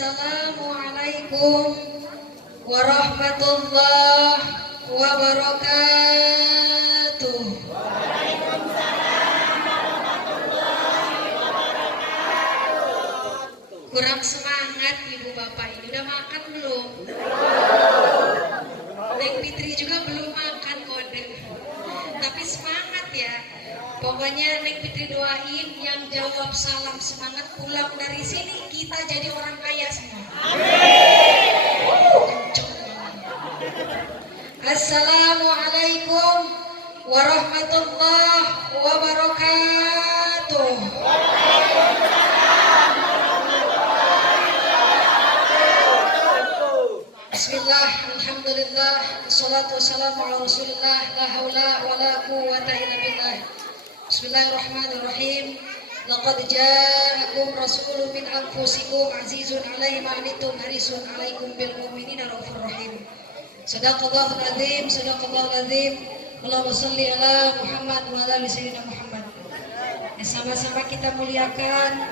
Assalamualaikum warahmatullahi wabarakatuh. Kurang semangat ibu bapak ini, udah makan belum? Neng Fitri juga belum makan kode. Tapi semangat ya. Pokoknya Neng Fitri doain yang jawab salam semangat pulang dari sini kita jadi orang kaya semua. Assalamualaikum warahmatullahi wabarakatuh. Bismillah, alhamdulillah, wassalatu wassalamu ala rasulillah, la hawla wa la quwwata illa billah. Bismillahirrahmanirrahim. Laqad ja'akum rasulun min anfusikum azizun 'alaihi ma 'anittum harisun 'alaikum bil mu'minina raufur rahim. Shadaqallahul azim, shadaqallahul azim. Allahumma shalli ala Muhammad wa ala ali sayyidina Muhammad. Ya sama-sama kita muliakan,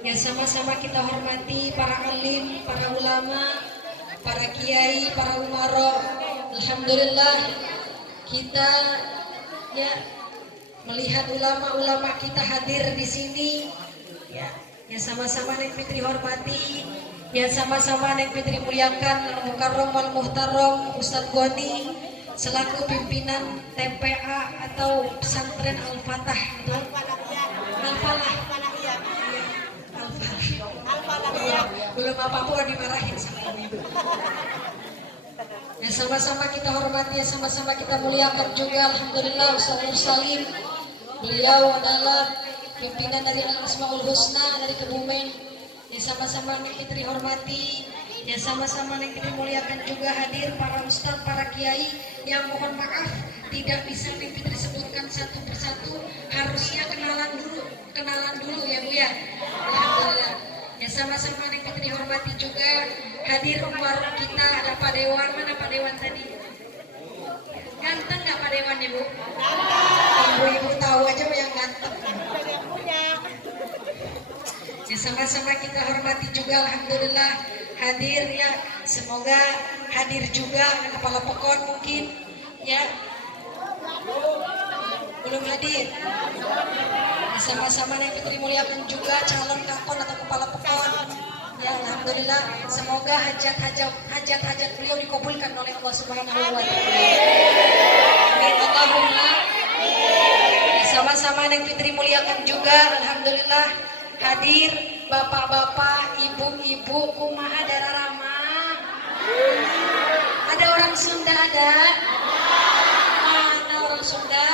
ya sama-sama kita hormati para alim, para ulama, para kiai, para umara. Alhamdulillah kita ya melihat ulama-ulama kita hadir di sini. Ya sama-sama Neng Fitri hormati, ya sama-sama Neng Fitri muliakan Al-Mukarram wal Muhtaram Ustadz Goni selaku pimpinan TPA atau Pesantren Al-Fatah. Al-Falah. Belum apa-apa dimarahin sama ibu. Ya sama-sama kita hormati, ya sama-sama kita muliakan juga alhamdulillah Ustaz Nur Salim. Beliau adalah pimpinan dari Al-Asmaul Husna dari Kebumen. Ya sama-sama Neng Fitri hormati, ya sama-sama Neng Fitri muliakan juga hadir para ustaz, para kiai yang mohon maaf tidak bisa Neng Fitri sebutkan satu persatu, harusnya kenalan dulu ya Bu ya. Alhamdulillah. Ya sama-sama Neng Fitri hormati juga hadir warung kita, ada Pak Dewan. Mana Pak Dewan tadi? Ganteng nggak Pak Dewan ya Bu? Ibu-ibu tahu aja yang ganteng. Ya sama-sama kita hormati juga alhamdulillah hadir ya. Semoga hadir juga kepala pekon mungkin ya. Belum hadir. Ya, sama-sama Neng Fitri muliakan juga calon kakon atau kepala pekon. Ya alhamdulillah semoga hajat-hajat beliau dikabulkan oleh Allah Subhanahu wa taala. Amin Allahumma. Ya, sama-sama Neng Fitri muliakan juga alhamdulillah hadir bapak-bapak, ibu-ibu, kumaha dararama. Ada orang Sunda ada? Mana orang Sunda?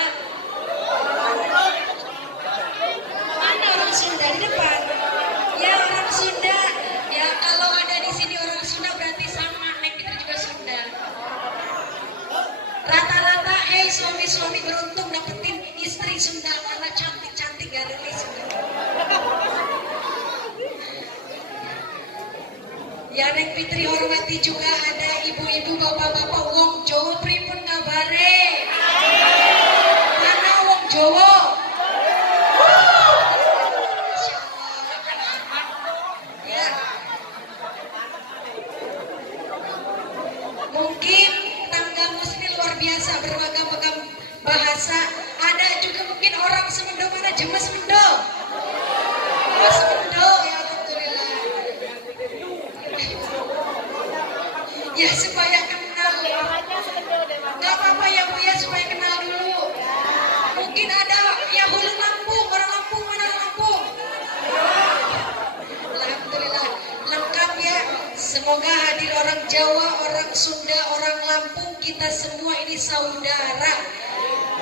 Mana orang Sunda di depan? Ya orang Sunda. Ya kalau ada di sini orang Sunda berarti sama Neng Fitri juga Sunda. Rata-rata suami-suami beruntung dapetin istri Sunda karena cantik-cantik garis Sunda. Ya Neng Fitri hormati juga ada ibu-ibu, bapak-bapak wong Jawa pripun kabare? Mana wong Jawa? Ya. Mungkin tanggamu sini luar biasa beragam-agam bahasa. Ada juga mungkin orang Semendo, mana Jemes Mendo? Jemes Mendo ya alhamdulillah. Ya supaya kenal. Gak apa-apa ya Bu ya supaya kenal dulu. Mungkin ada yang hulu Lampung, orang Lampung, mana orang Lampung? Alhamdulillah lengkap ya. Semoga hadir orang Jawa, orang Sunda, orang Lampung, kita semua ini saudara.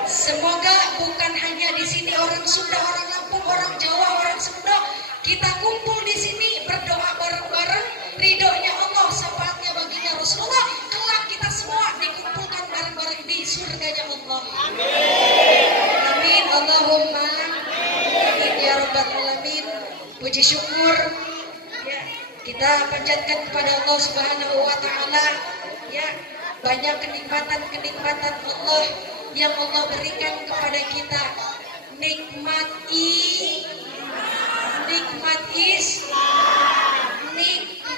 Semoga bukan hanya di sini orang Sunda, orang Lampung, orang Jawa, orang Sunda, kita kumpul di sini berdoa bareng-bareng, ridhonya Allah, syafaatnya baginda Rasulullah, kelak kita semua dikumpulkan bareng-bareng di surganya Allah. Amin. Amin Allahumma. Amin ya rabbal alamin. Puji syukur ya kita panjatkan kepada Allah Subhanahu wa taala ya, banyak kenikmatan Allah yang Allah berikan kepada kita. Nikmat Islam, nikmat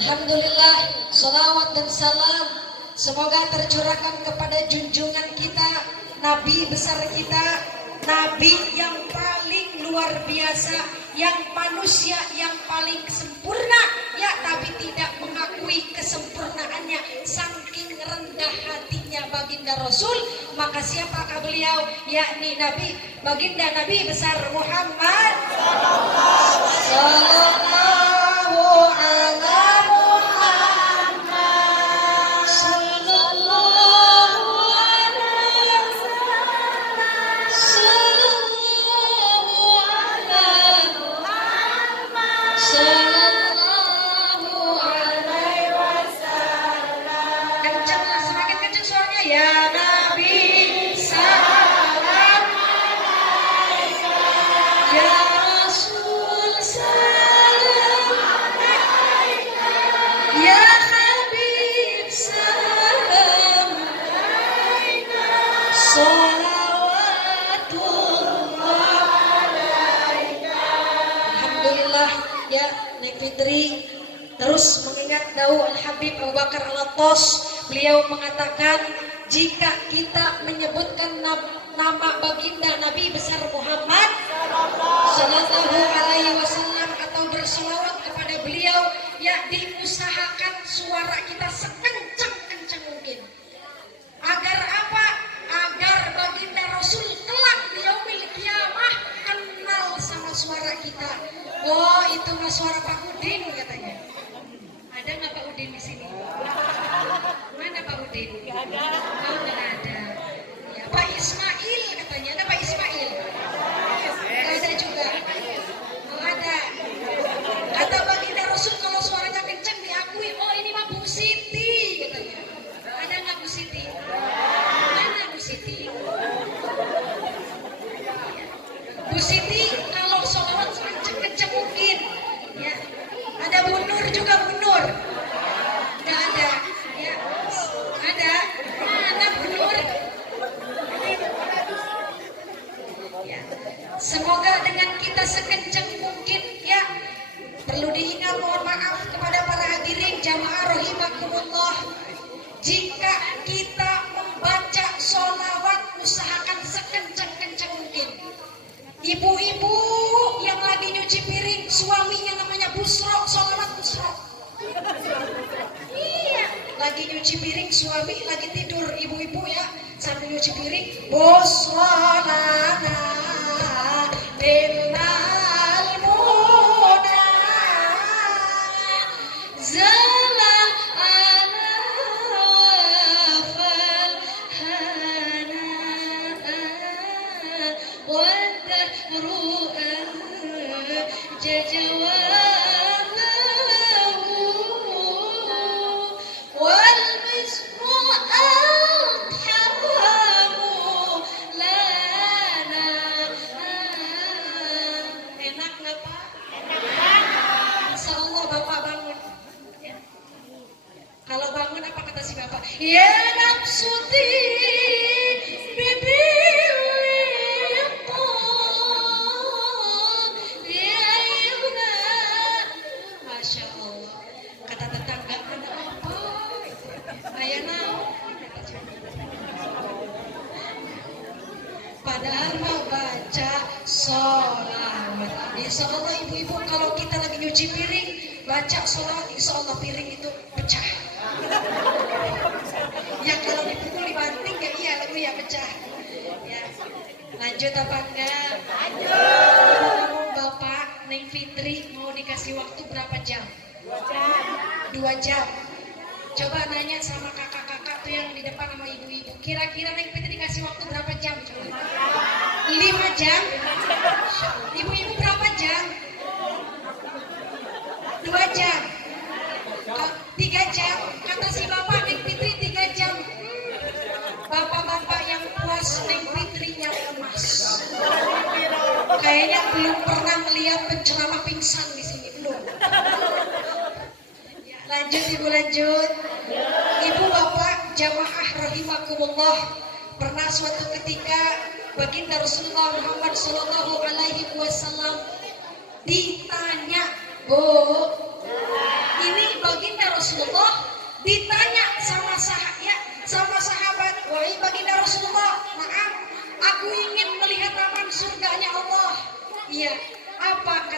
Alhamdulillah, salawat dan salam semoga tercurahkan kepada junjungan kita, Nabi besar kita, Nabi yang paling luar biasa, yang manusia yang paling sempurna, ya, tapi tidak mengakui kesempurnaannya, saking rendah hatinya baginda Rasul. Maka siapakah beliau? Yakni Nabi, baginda Nabi besar Muhammad sallallahu alaihi ya, Neng Fitri terus mengingat Dawu Al-Habib Abu Bakar Al-Attas. Beliau mengatakan jika kita menyebutkan nama baginda Nabi besar Muhammad sallallahu alaihi wasallam atau berselawat kepada beliau, ya, diusahakan suara kita sekencang-kencang mungkin. Agar apa? Agar baginda Rasul kelak di yaumil qiyamah kenal sama suara kita. Oh, itu mah suara Pak Udin katanya. Ada nggak Pak Udin di sini? Mana Pak Udin? Nggak ada. Oh, nggak ada. Ya, Pak Ismail katanya. Ada Pak Ismail? Nggak ada juga. Oh, ada. Kata baginda Rasul kalau suaranya kencang diakui. Oh, ini mah Bu Siti katanya. Ada nggak Bu Siti? Mana Bu Siti? Bu Siti kalau sholawat kencang mungkin, ya. Ada Bu Nur juga, Bu Nur. Nggak ada, ya. Ada, mana Bu Nur? Ya. Semoga dengan kita sekencang mungkin, ya. Perlu diingat, mohon maaf kepada para hadirin jamaah rahimakumullah. Jika kita membaca sholawat, usahakan sekencang-kencang mungkin. Ibu-ibu yang lagi nyuci piring, suaminya namanya Busro, sholawat Busro. Iya, lagi nyuci piring, suami lagi tidur, ibu-ibu ya, sambil nyuci piring. Busro lana bilal muda zala ana wafal hana wadahru jajawanahu والمسك أطحم لنا. Enak nggak Pak? Insya Allah Bapak bangun, ya. Kalau bangun apa kata si Bapak? Ya nafsuti Masya Allah. Kata tetangga, ada apa? Ayah naon? Padahal mau baca sholawat. Insya Allah ibu-ibu kalau kita lagi nyuci piring, baca sholawat, insya Allah piring itu pecah. Ya kalau dipukul dibanting ya iya lalu ya pecah. Ya. Lanjut apa enggak? Lanjut. Bapak Neng Fitri mau dikasih waktu berapa jam? 2 jam. Coba nanya sama kakak-kakak tuh yang di depan sama ibu-ibu. Kira-kira Neng Fitri dikasih waktu berapa jam? Coba. 5 jam? Ibu-ibu berapa jam? 2 jam. 3 jam. Kata si bapak Neng Fitri 3 jam. Bapak-bapak yang puas Neng Fitrinya lemas. Kayaknya belum pernah melihat penceramah pingsan di sini, belum. Ya, lanjut ibu, lanjut. Ibu bapak jamaah rahimakumullah, pernah suatu ketika baginda Rasulullah Muhammad Sallallahu Alaihi Wasallam ditanya, Bu, ini baginda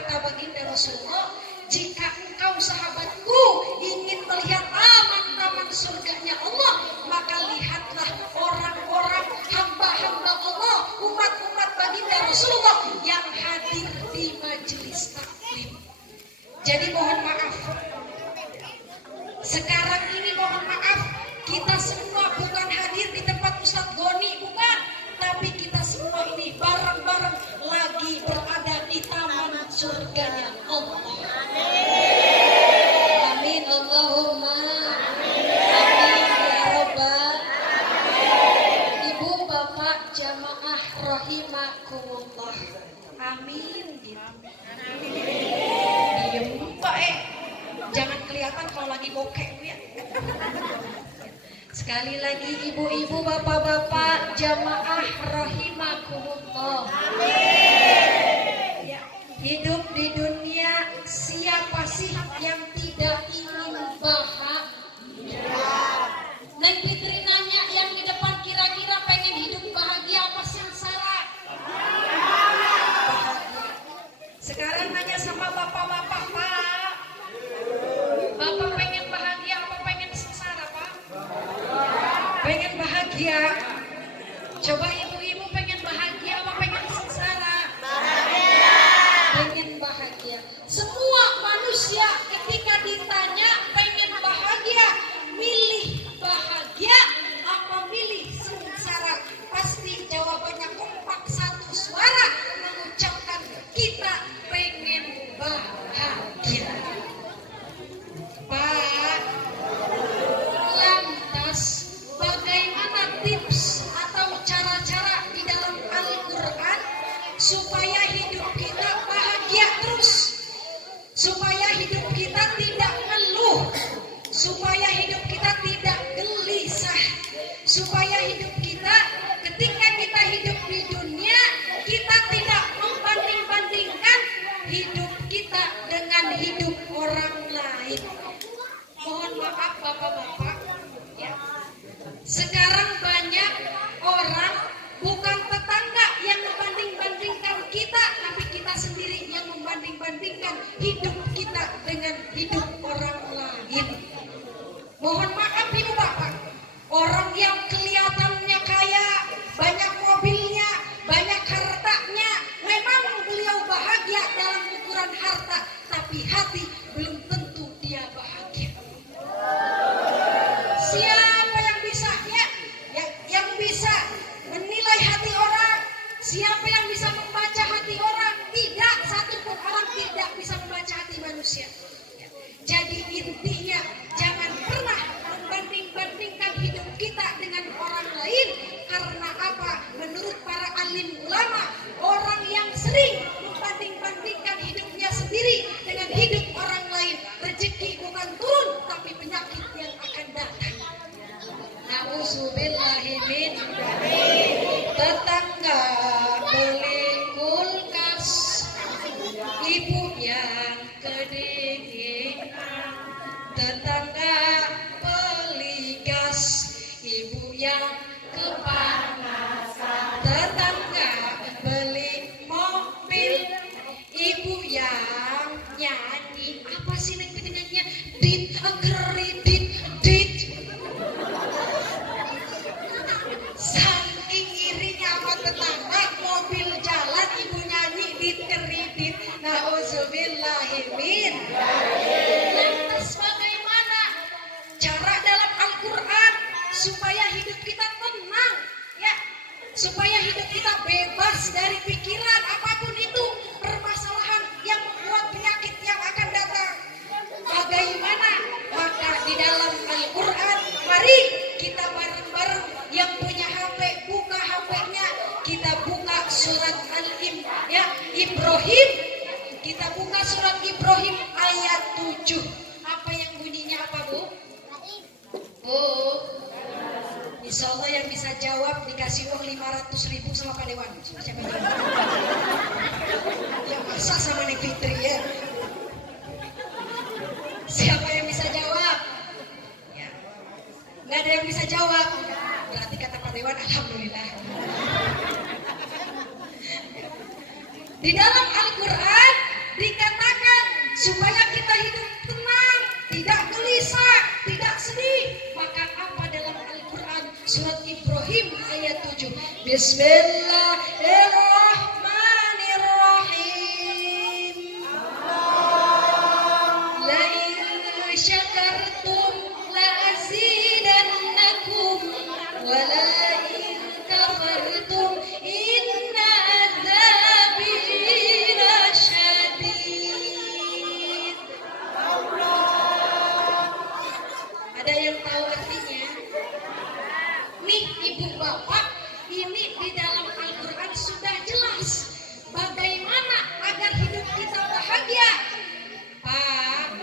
kata baginda Rasulullah, jika engkau sahabatku ingin melihat taman-taman surganya Allah, maka lihatlah orang-orang hamba-hamba Allah, umat-umat baginda Rasulullah yang hadir di majelis taklim. Jadi mohon maaf, sekarang ini mohon maaf, kita semua bukan hadir di tempat Ustadz Goni, bukan, tapi kita semua ini bareng-bareng lagi berada di taman surganya Allah. Amin Allahumma amin ya Rabbal. Ibu bapak jamaah rahimakumullah, amin. Diem Pak jangan kelihatan kalau lagi bokeh ya. Sekali lagi ibu-ibu bapak-bapak jamaah rahimakumullah. Ya, hidup di dunia siapa sih yang tidak ingin bahagia? Neng Fitri nanya yang di depan kira-kira pengen hidup bahagia apa sengsara? Bahagia. Sekarang nanya sama bapak-bapak, Pak. Bapak pengen bahagia apa pengen sengsara, Pak? Pengen bahagia. Coba ibu-ibu pengen bahagia apa pengen sengsara? Bahagia. Pengen bahagia. Semua manusia ketika ditanya pengen bahagia, milih bahagia apa milih sengsara, pasti jawabannya kompak satu suara mengucapkan kita pengen bahagia. Pak, lantas bagaimana tips atau cara-cara di dalam Al-Quran supaya hidup kita bahagia terus, supaya hidup kita tidak ngeluh, supaya hidup kita tidak gelisah, supaya hidup kita ketika kita hidup di dunia kita tidak membanding-bandingkan hidup kita dengan hidup orang lain. Mohon maaf bapak-bapak ya. Sekarang banyak orang, bukan tetangga yang membanding-bandingkan kita, tapi kita sendiri yang membanding-bandingkan hidup kita dengan hidup orang lain. Mohon maaf ibu bapak, orang yang kelihatannya kaya, banyak mobilnya, banyak hartanya, memang beliau bahagia dalam ukuran harta, tapi hati belum tentu dia bahagia. Siapa yang bisa ya, yang bisa menilai hati orang? Siapa yang bisa membaca hati orang? Tidak, satupun orang tidak bisa membaca hati manusia. Jadi intinya jangan pernah membanding-bandingkan hidup kita dengan orang lain. Karena apa? Menurut para alim ulama, orang yang sering membanding-bandingkan hidupnya sendiri dengan hidup orang lain, rezeki bukan turun tapi penyakit yang akan datang. Nauzubillahi min tetangga beli kulkas, ibu yang kedinginan, tetangga beli gas, ibu yang kepanasan, tetangga beli mobil, ibu yang nyanyi. Apa sih nek nyanyinya? Dit kredit dit. Saking irinya sama tetangga, mobil jalan ibu nyanyi dit kredit. Nauzubillahi min. Lantas bagaimana cara dalam Al-Quran supaya hidup kita tenang ya, supaya hidup kita bebas dari pikiran apapun itu permasalahan yang membuat penyakit yang akan datang? Bagaimana? Maka di dalam Al-Quran, mari kita bareng-bareng yang punya HP buka HP-nya, kita buka surat Ibrahim, kita buka surat Ibrahim ayat 7. Apa yang bunyinya apa Bu? Bu, insya Allah yang bisa jawab dikasih uang 500.000 sama Pak Dewan. Siapa yang jawab? Ya masa sama Nek Fitri ya. Siapa yang bisa jawab? Ya. Nggak ada yang bisa jawab. Berarti kata Pak Dewan, alhamdulillah. Di dalam Al-Quran Bismillahirrahmanirrahim. La in syakartum la azidannakum wa la in kafartum inna adzabi lasyadid. Ada yang tahu artinya? Nih ibu bapak, ini di dalam Al-Quran sudah jelas bagaimana agar hidup kita bahagia. Pak,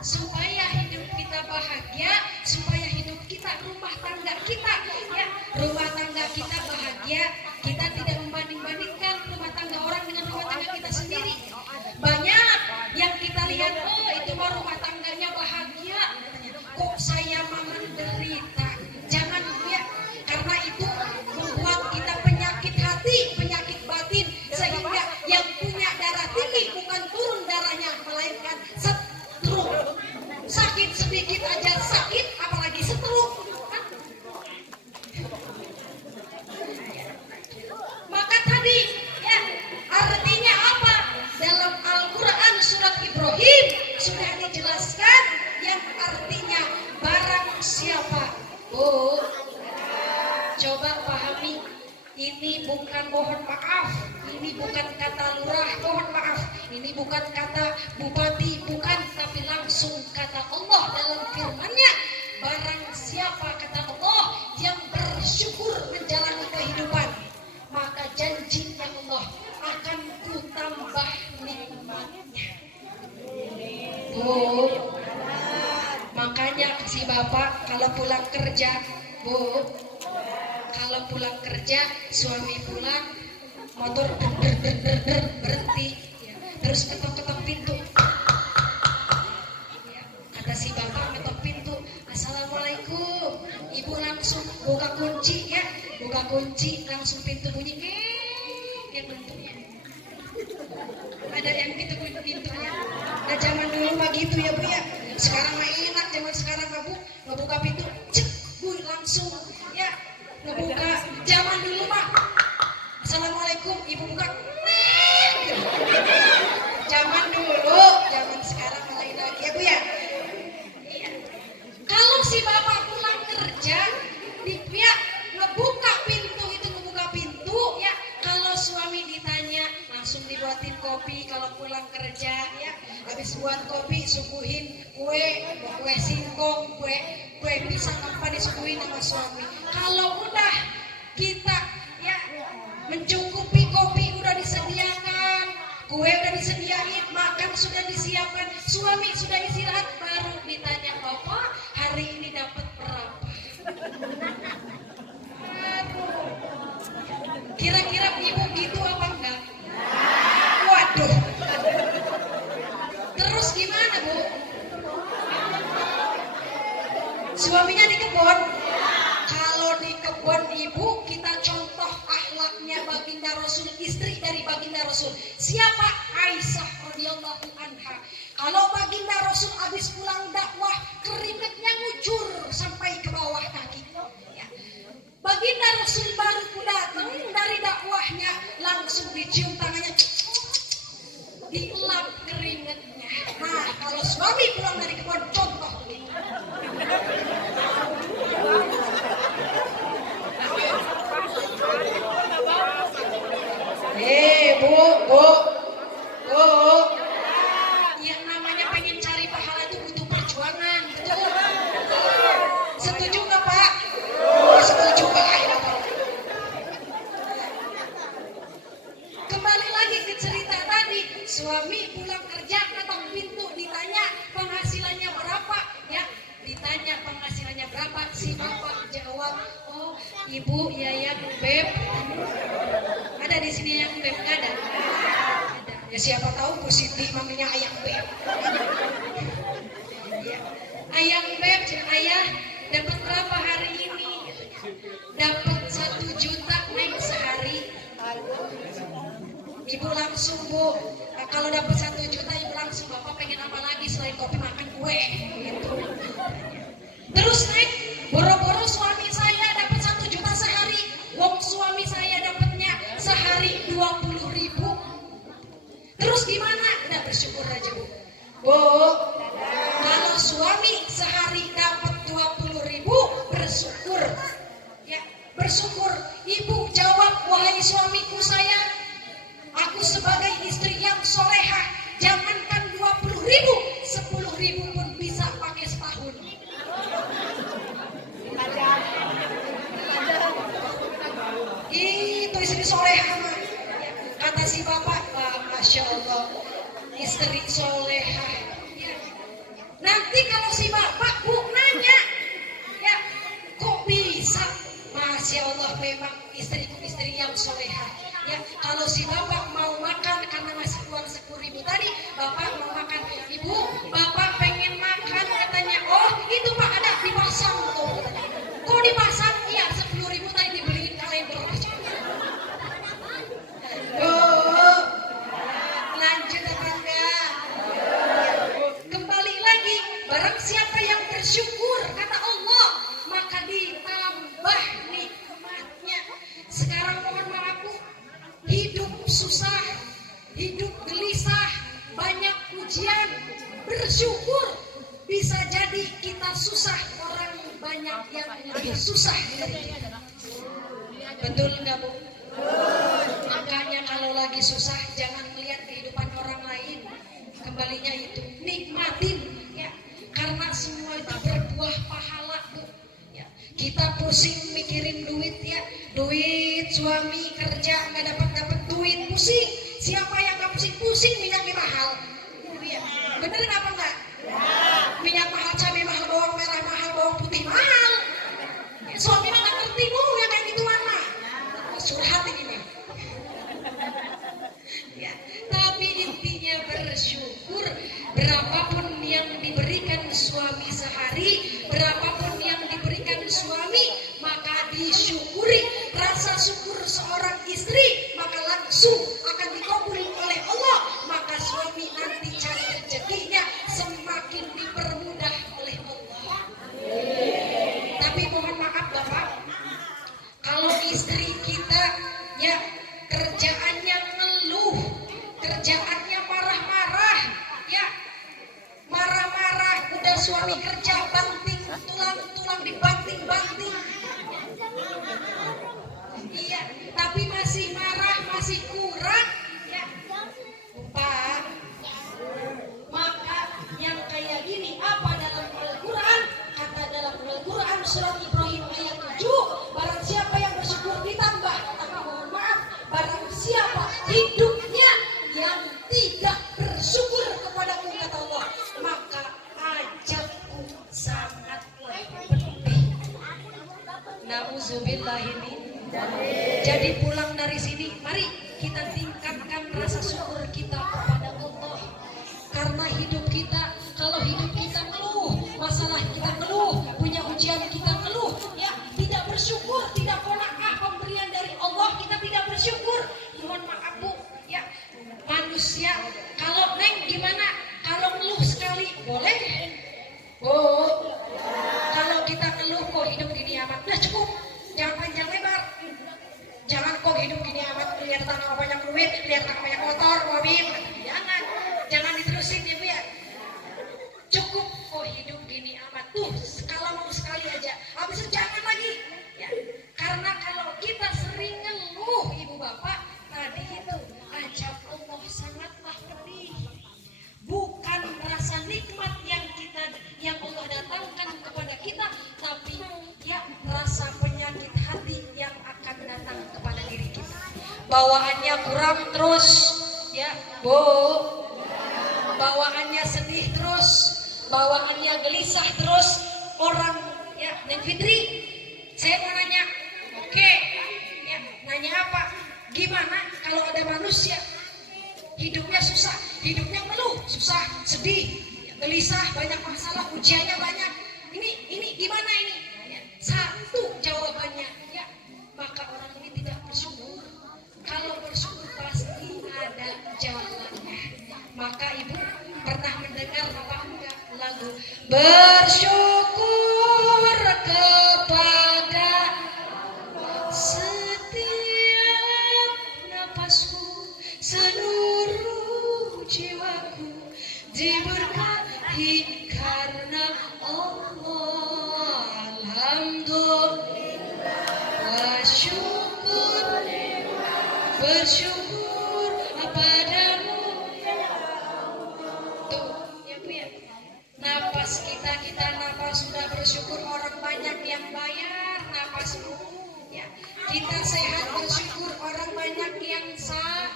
supaya hidup kita bahagia, supaya hidup kita, rumah tangga kita, ya, rumah tangga kita bahagia, kita tidak membanding-bandingkan rumah tangga orang dengan rumah tangga kita sendiri. Banyak yang kita lihat, oh itu mah rumah tangganya bahagia, kok saya mah menderita. Jangan ya, karena itu membuat kita penyakit hati, penyakit batin, sehingga yang punya darah tinggi bukan turun darahnya, melainkan stroke. Sakit sedikit aja sakit, apalagi stroke. Maka tadi ya, artinya apa? Dalam Al-Quran surat Ibrahim sudah dijelaskan yang artinya barang siapa. Oh, coba pahami, ini bukan mohon maaf, ini bukan kata lurah mohon maaf, ini bukan kata bupati, bukan, tapi langsung kata Allah dalam firman-Nya. Barang siapa, kata Allah, yang bersyukur menjalani kehidupan, maka janjinya Allah akan ku tambah nikmatnya. Bu, makanya si bapak kalau pulang kerja, bu, kalau pulang kerja suami pulang motor berhenti, terus ketok-ketok pintu, ya, kata si bapak ketok pintu, assalamualaikum, ibu langsung buka kunci, ya, buka kunci langsung pintu bunyi, yang bentuknya ada yang gitu pintunya. Nah zaman dulu mah gitu ya bu ya, sekarang mah enak, zaman sekarang mah bu ngebuka pintu cek bu langsung ya ngebuka. Zaman dulu mah assalamualaikum, ibu buka gitu. Zaman dulu, zaman sekarang lain lagi ya bu ya. Iya. Kalau si bapak pulang kerja dia ngebuka pintu, itu ngebuka pintu ya, kalau suami ditanya langsung dibuatin kopi. Kalau pulang kerja ya, habis buat kopi suguhin kue singkong, kue pisang apa disuguhin sama suami. Kalau udah kita ya mencukupi, kopi udah disediakan, kue udah disediain, makan sudah disiapkan, suami sudah istirahat, baru ditanya, bapak hari ini dapat berapa? Kira-kira ibu gitu apa enggak? Waduh. Terus gimana bu? Suaminya di kebun. Kalau di kebun ibu, kita contoh akhlaknya baginda Rasul, istri dari baginda Rasul. Siapa? Aisyah radhiyallahu anha. Kalau baginda Rasul habis pulang dakwah, keringatnya ngucur sampai ke bawah kaki. Ya. Baginda Rasul baru datang dari dakwahnya, langsung dicium tangannya, dielap keringatnya. Nah, kalau suami pulang dari kebun, contoh begitu. Bu, yang namanya pengen cari pahala itu butuh perjuangan, betul? Setuju nggak Pak? Setuju Pak. Kembali lagi ke cerita tadi, suami pulang kerja ketok pintu, ditanya penghasilannya berapa, ya, ditanya penghasilannya berapa, si bapak jawab, oh ibu Yayan Beb, ada di sini yang Beb nggak ada? Ya siapa tahu Bu Siti mamanya Ayang Beb. Ya. Ayang Beb, ayah dapat berapa hari ini? Dapat 1 juta naik sehari. Ibu langsung bu, kalau dapat 1 juta ibu langsung, bapak pengen apa lagi selain kopi, makan kue gitu. Terus naik, boro-boro suami saya dapat 1 juta sehari. Wow, Bu, kalau suami sehari dapat 20.000 bersyukur. Ya, bersyukur. Ibu jawab, wahai suamiku sayang, aku sebagai istri yang solehah, jangankan 20.000, 10.000 pun bisa pakai setahun. Itu istri solehah mah. Ya, kata si bapak, masya Allah, istri solehah. Ya. Nanti kalau si bapak bu nanya, ya kok bisa? Masya Allah, memang istriku istri yang solehah. Ya, kalau si bapak mau makan karena masih uang 10.000 tadi, bapak mau makan, ibu, bapak pengen makan katanya, oh itu pak ada dipasang tuh. Kok dipasang? Iya 10.000 tadi dibeliin kalender. Oh, lanjut apa enggak? Kembali lagi, barang siapa yang bersyukur kata Allah, maka ditambah nikmatnya. Sekarang mohon maaf bu, hidup susah, hidup gelisah, banyak ujian, bersyukur. Bisa jadi kita susah, orang banyak yang lebih susah dari kita. Betul nggak bu? Makanya kalau lagi susah jangan melihat kehidupan orang lain, kembalinya itu nikmatin ya, karena semua itu berbuah pahala bu. Ya, kita pusing mikirin duit ya, duit suami kerja nggak dapat duit pusing. Siapa yang nggak pusing minyaknya mahal, ya. Bener nggak apa enggak? Minyak mahal, cabai mahal, bawang merah mahal, bawang putih mahal. Ya, suami mah nggak ngerti bu yang kayak gituan mah. Surhat ini mah. Ya, tapi intinya bersyukur. Berapapun yang diberikan suami sehari, berapapun yang diberikan suami, maka disyukuri. Rasa syukur seorang istri maka langsung akan dikabul oleh Allah. Maka suami nanti cari rezekinya semakin dipermudah oleh Allah. Tapi mohon maaf bapak, kalau istri kita ya kerjaannya ngeluh, kerjaannya marah-marah, ya marah-marah, udah suami kerja banting tulang dibanting-banting, iya, tapi masih marah, masih kurang, ya Pak. Maka yang kayak gini apa dalam Al-Quran? Kata dalam Al-Quran surat Ibrahim ayat 7, barang siapa yang bersyukur ditambah, tapi mohon maaf, barang siapa hidupnya yang tidak bersyukur kepadaku kata Allah, maka ajalku sangatlah pedih. Nauzubillahimin. Jadi pulang dari sini, mari kita tingkatkan rasa syukur kita kepada Allah. Karena hidup kita, kalau hidup kita ngeluh, masalah kita ngeluh, punya ujian kita ngeluh, ya tidak bersyukur, tidak qanaah pemberian dari Allah, kita tidak bersyukur. Mohon maaf bu, ya manusia, kalau neng gimana? Kalau ngeluh sekali boleh? Oh, kalau kita ngeluh kok hidup gini amat, udah cukup, jangan panjang lebar. Jangan kok hidup gini amat, lihat tanah banyak duit, lihat tanah banyak motor, mobil, jangan diterusin ya bu ya. Cukup kok hidup gini amat, tuh kalau mau sekali aja, habis itu jangan lagi ya. Karena kalau kita sering ngeluh ibu bapak, tadi itu ajab Allah sangatlah pedih. Bukan rasa nikmat yang Allah datangkan kepada kita, tapi ya rasa penyakit hati yang akan datang kepada diri kita. Bawaannya kurang terus ya bu, bawaannya sedih terus, bawaannya gelisah terus. Orang ya Neng Fitri, saya mau nanya, oke ya, nanya apa? Gimana kalau ada manusia hidupnya susah, hidupnya ngeluh, susah, sedih, gelisah, banyak masalah, ujiannya banyak. Ini gimana ini? Ya, satu jawabannya ya, maka orang ini tidak bersyukur. Kalau bersyukur pasti ada jawabannya. Maka ibu pernah mendengar apa enggak lagu bersyukur kepada setiap napasku, seluruh jiwaku diberi karena Allah. Alhamdulillah wa syukur, bersyukur padamu. Tuh, ya Bu ya. Napas kita napas sudah bersyukur, orang banyak yang bayar napasmu. Ya. Kita sehat bersyukur, orang banyak yang sah.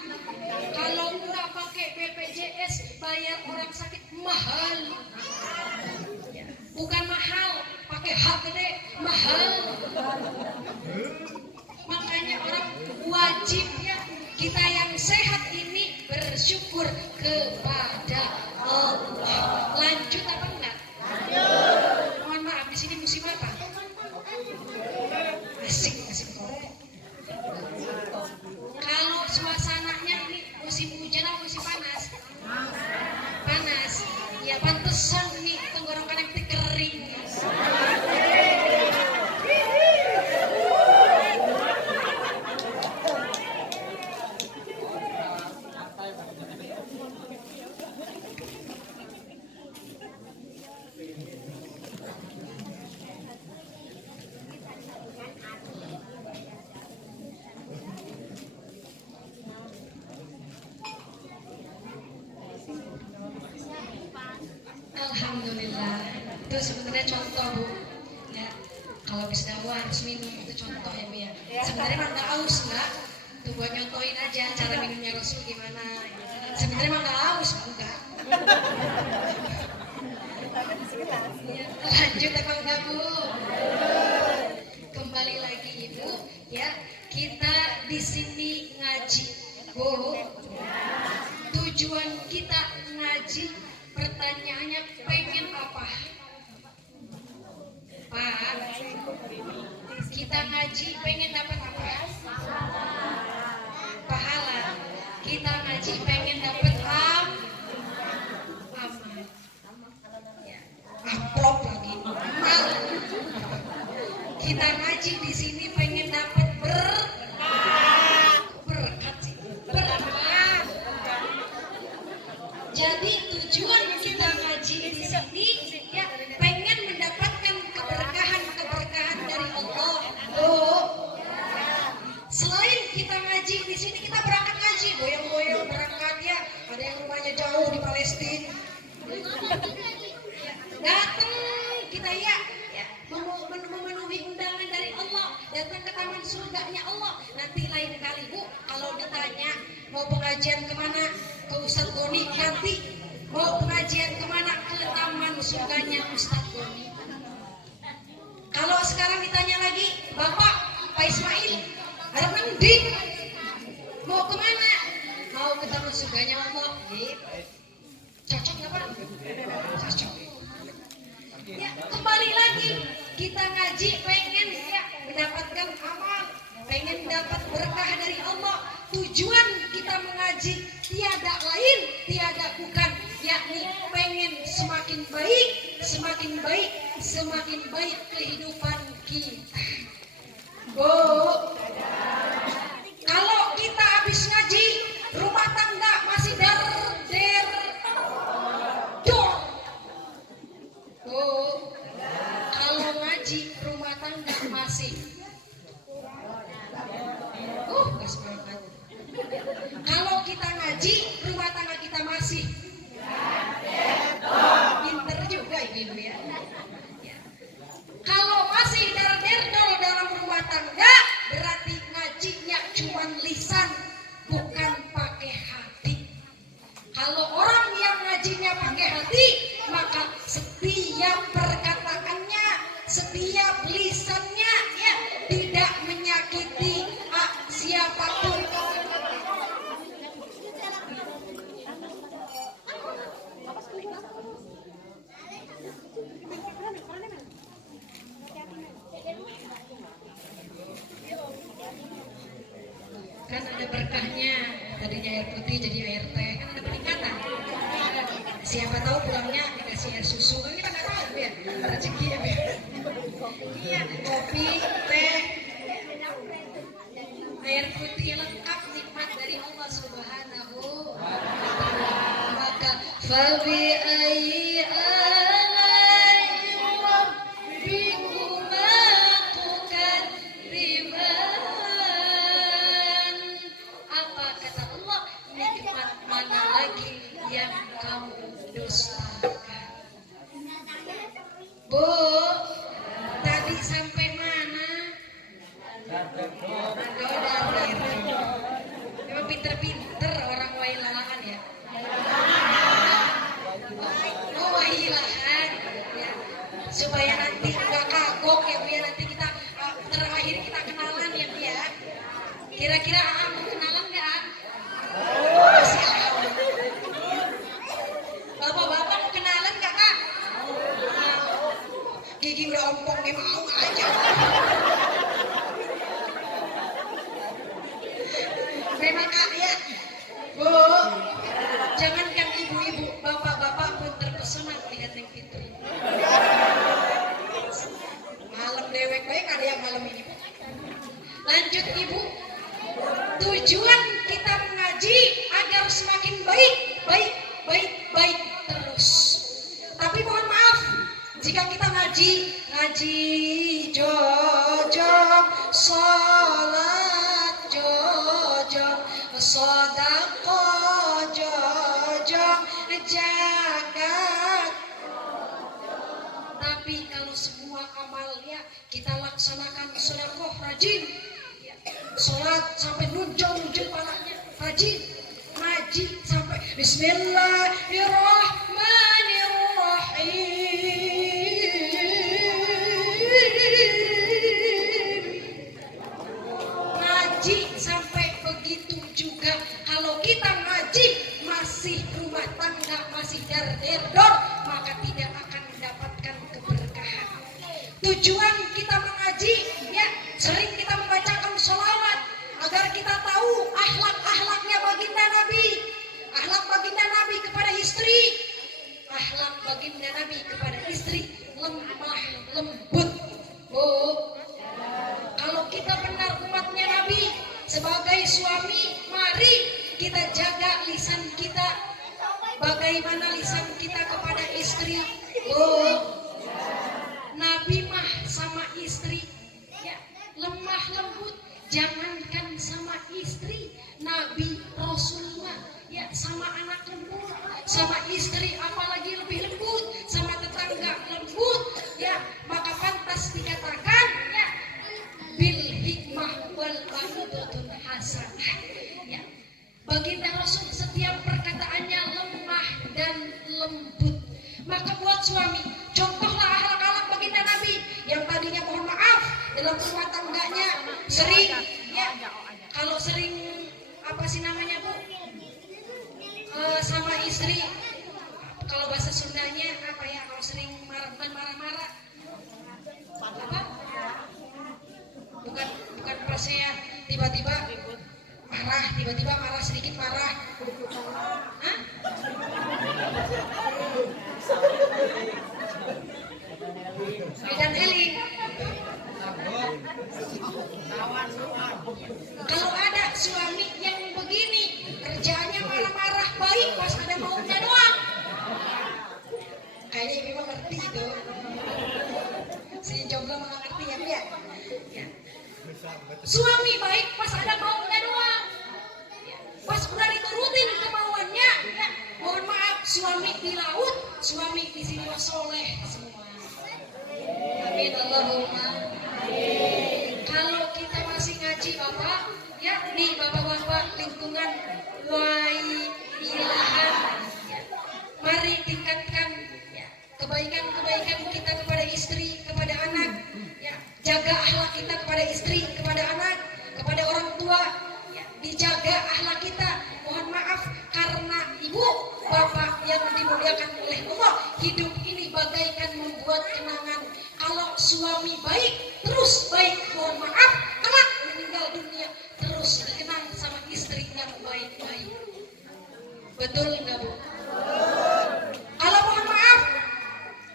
Kalau murah pakai BPJS, bayar orang sakit mahal. Ya. Bukan mahal, pakai hak gede, mahal. Makanya orang wajib ya, kita yang sehat ini bersyukur kepada Allah. Lanjut apa enggak? Mohon maaf, di sini musim apa? Asik kok. Kalau suasananya ini musim hujan atau musim panas? Panas. Ya pantesan nih tenggorokan yang kering. Alhamdulillah, itu sebenarnya contoh Bu. Ya, kalau habis dakwah harus minum, itu contoh ya Bu ya. Sebenarnya mah nggak aus nggak, tuh buat nyontohin aja cara minumnya Rasul gimana. Sebenarnya mah nggak aus enggak. Lanjut apa enggak Bu? Kembali lagi Ibu, ya kita di sini ngaji Bu. Tujuan kita ngaji, pertanyaannya pengen apa? Pak, kita ngaji pengen dapat apa? Pahala. Kita ngaji pengen dapat amal. Ya, amplop lagi. Amal. Kita ngaji di sini pengen dapat berkat sih. Berkat. Jadi tujuan kita ngaji di sini ya pengen mendapatkan keberkahan dari Allah. Oh. Selain kita ngaji di sini, kita berangkat ngaji, boyong-boyong berangkat ya. Ada yang rumahnya jauh di Palestina. Datang kita ya memenuhi undangan dari Allah, datang ke taman surganya Allah. Nanti lain kali Bu, kalau ditanya mau pengajian kemana, ke Ustadz Goni. Nanti mau pengajian kemana, ke taman surganya Ustadz Goni. Kalau sekarang ditanya lagi, Bapak Pak Ismail, ada nanti mau kemana? Mau ke taman surganya Allah. Cocok nggak Pak? Cocok. Ya, kembali lagi kita ngaji pengen ya mendapatkan amal, pengen dapat berkah dari Allah. Tujuan kita mengaji tiada lain, tiada bukan, yakni pengen semakin baik, semakin baik, semakin baik kehidupan kita. Bu, kalau kita habis ngaji, rumah tangga masih dor. Oh, kalau ngaji rumah tangga masih gak semangat. Kalau kita ngaji rumah tangga kita masih pinter juga ini ya. Kalau masih derdol dalam rumah tangga, berarti ngajinya cuma lisan, bukan pakai hati. Kalau orang yang ngajinya pakai hati, maka setiap perkataannya, setiap lisannya ya tidak menyakiti siapapun. Kan ada berkahnya, tadinya air putih jadi air teh, kan ada peningkatan. Siapa tahu pulangnya dikasih air susu, kan kita nggak tahu ya, rezeki ya. Iya, kopi, teh, air putih lengkap nikmat dari Allah Subhanahu wa Ta'ala. Maka fabi ayyi dusta. Bu, tadi sampai mana? Dodalir. Emang pinter-pinter orang wailahan ya. Oh wailahan ya. Supaya nanti nggak kagok ya Bu ya, nanti kita terakhir kita kenalan ya Bu ya. Kira-kira mau kenalan nggak? Masih awal. Bapak-bapak mau kenalan nggak Kak? Gigi udah ompong nih mau aja. Memang Kak ya, Bu, jangankan ibu-ibu, bapak-bapak pun terpesona melihat Neng Fitri. Malam dewek baik ada yang malam ini Bu. Lanjut Ibu, tujuan kita mengaji agar semakin baik terus. Tapi mohon maaf, jika kita ngaji jojok, sholat jojok, sedekah jojok, jagat. Tapi kalau semua amalnya kita laksanakan sedekah rajin, sholat sampai nunjung palanya rajin, ngaji sampai Bismillahirrahmanirrahim, ngaji sampai begitu juga. Kalau kita ngaji masih rumah tangga masih dar-der-dor, maka tidak akan mendapatkan keberkahan. Tujuan kita mengaji ya sering kita membacakan sholawat agar kita tahu akhlak-akhlaknya baginda Nabi, akhlak baginda Nabi kepada istri, akhlak baginda Nabi kepada istri lemah lembut. Oh, kalau kita benar umatnya Nabi sebagai suami, mari kita jaga lisan kita. Bagaimana lisan kita kepada istri? Oh, Nabi mah sama istri ya lemah lembut. Jangankan sama istri, Nabi Rasulullah ya sama anak lembut, sama istri apalagi lebih lembut, sama tetangga lembut ya. Maka pantas dikatakan ya bil hikmah wal mau'izatul hasanah ya. Baginda Rasul setiap perkataannya lemah dan lembut. Maka buat suami, contohlah akhlak-akhlak baginda Nabi yang tadinya mohon maaf dalam rumah tangganya sering ya, kalau sering apa sih namanya Bu, sama istri, kalau bahasa Sundanya apa ya, kalau sering marah-marah apa? Bukan pasnya tiba-tiba marah sedikit marah. Hah? Medan Eling. Kalau ada suami yang begini, kerjaannya marah-marah baik pas ada maunya doang. Kayaknya ibu mah ngerti itu. Si jomblo mah ngerti ya, ya. Suami baik pas ada maunya doang. Pas udah diturutin kemauannya, ya, mohon maaf, suami di laut, suami di sini soleh semua. Amin Allahumma. Kalau kita masih ngaji Bapak, ya nih Bapak-bapak lingkungan wailahan, ya, mari tingkatkan ya, kebaikan-kebaikan kita kepada istri, kepada anak, ya, jaga akhlak kita kepada istri, kepada anak, kepada orang tua, ya, dijaga akhlak kita. Mohon maaf karena ibu bapak yang dimuliakan oleh Allah, hidup ini bagaikan membuat kenangan. Kalau suami baik, terus baik, mohon maaf, kelak meninggal dunia, terus dikenang sama istri yang baik-baik. Betul nggak Bu? Kalau mohon maaf,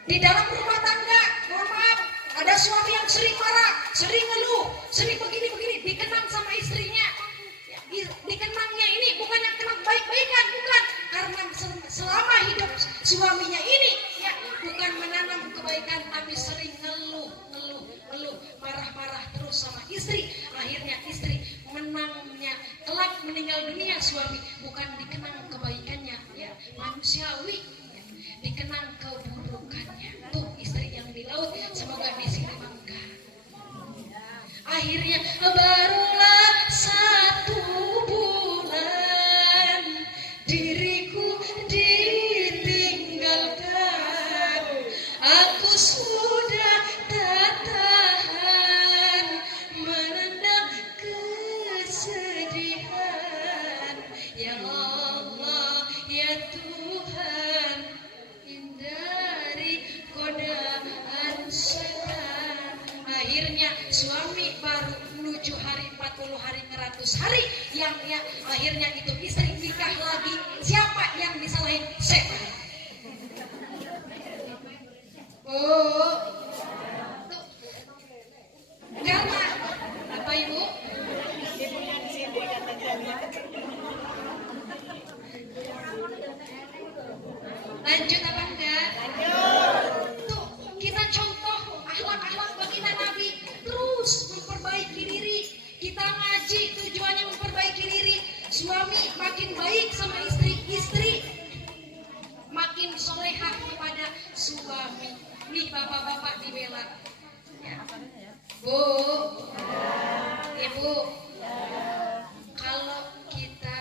di dalam rumah tangga, mohon maaf, ada suami yang sering marah, sering ngeluh, sering begini-begini, dikenang sama istrinya. Ya, dikenangnya ini bukan yang kenang baik-baikan, bukan. Karena selama hidup suaminya ini, ya, bukan menanam kebaikan, tapi sering ngeluh, marah-marah terus sama istri. Akhirnya istri menangnya, kelak meninggal dunia suami, bukan dikenang kebaikannya, ya, manusiawi. Ya. 100 hari yang ya akhirnya itu istri nikah lagi. Siapa yang disalahin? Setan. Oh, tuh. Karena apa ibu? Lanjut apa enggak? Tuh, kita contoh akhlak-akhlak baginda Nabi, terus memperbaiki diri. Kita ngaji tujuannya memperbaiki diri. Suami makin baik sama istri, istri makin solehah kepada suami. Nih bapak-bapak dibela. Ya. Bu, ibu, kalau kita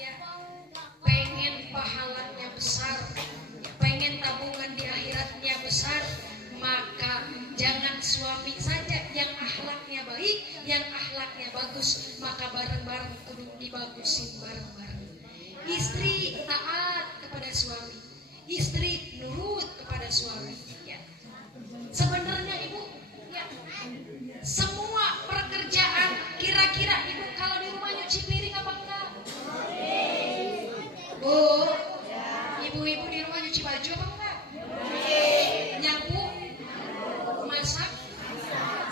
ya pengen pahalanya besar, pengen tabungan di akhiratnya besar, maka jangan suami saja yang akhlaknya baik, yang akhlaknya bagus, maka bareng-bareng kudu dibagusin bareng-bareng. Istri taat kepada suami, istri nurut kepada suami. Ya. Sebenarnya ibu, ya, semua pekerjaan kira-kira ibu kalau di rumah nyuci piring apa enggak? Bu, ibu-ibu di rumah nyuci baju apa enggak? Nyapu, masak.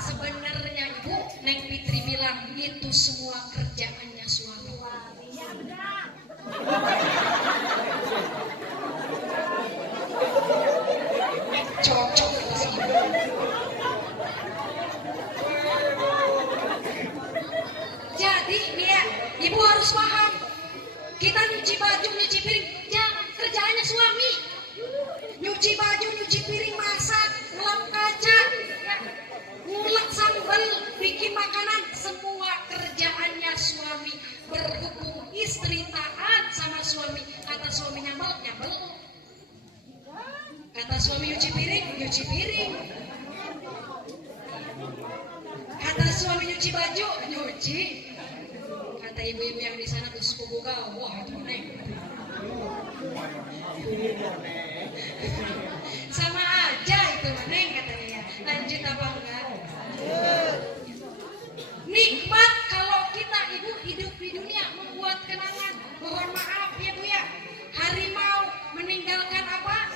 Sebenarnya ibu, Neng Fitri bilang itu semua kerjaannya suami. Cocok sih. Jadi dia, ibu harus paham. Kita nyuci baju, nyuci piring, jangan kerjaannya suami. Nyuci baju, nyuci piring, masak, ngelap kaca, ya, ngulek sambal, bikin makanan, semua kerjaannya suami. Berhubung istri taat sama suami, kata suami nyambel, nyambel. Kata suami nyuci piring, nyuci piring. Kata suami nyuci baju, nyuci. Kata ibu-ibu yang di sana tuh sepupu kau, wah itu Neng. Sama aja itu Neng katanya ya. Lanjut apa enggak? Nikmat kalau kita ibu hidup di dunia membuat kenangan. Mohon maaf ya Bu ya. Harimau meninggalkan apa?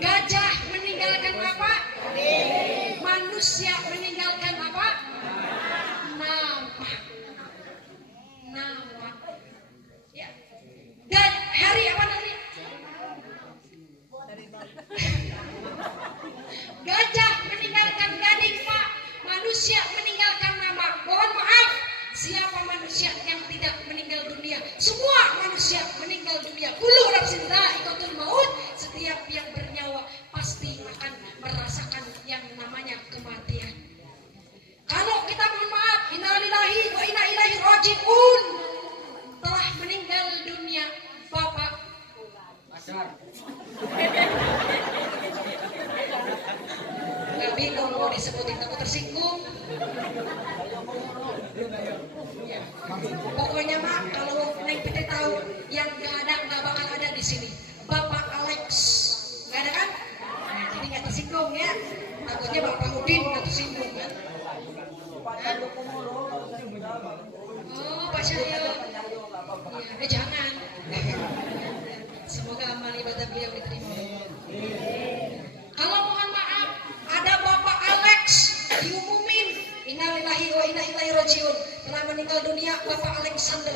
Gajah meninggalkan apa? Manusia meninggalkan apa? Nama. Nama. Ya. Dan hari apa nanti? Gajah meninggalkan gading Pak. Manusia meninggalkan nama. Mohon maaf. Siapa manusia yang tidak meninggal dunia? Semua manusia meninggal dunia. Kullu nafsin dha'iqatul maut. Setiap yang bernyawa pasti akan merasakan yang namanya kematian. Kalau kita mohon maaf, inna lillahi wa inna ilaihi raji'un, telah meninggal dunia Bapak Masar. Gak bingung mau disebutin, takut tersinggung. Ya. Pokoknya mah kalau Neng Fitri tahu yang gak bakal ada di sini. Bapak Alex, gak ada kan? Nah, jadi gak tersinggung ya. Takutnya Bapak Udin gak tersinggung kan? Oh, Pak Cahyo. Ya, jangan. Semoga amal ibadah beliau diterima. Kalau mohon maaf, ada Bapak Alex diumumin, innalillahi wa inna ilaihi raji'un, telah meninggal dunia Bapak Alexander.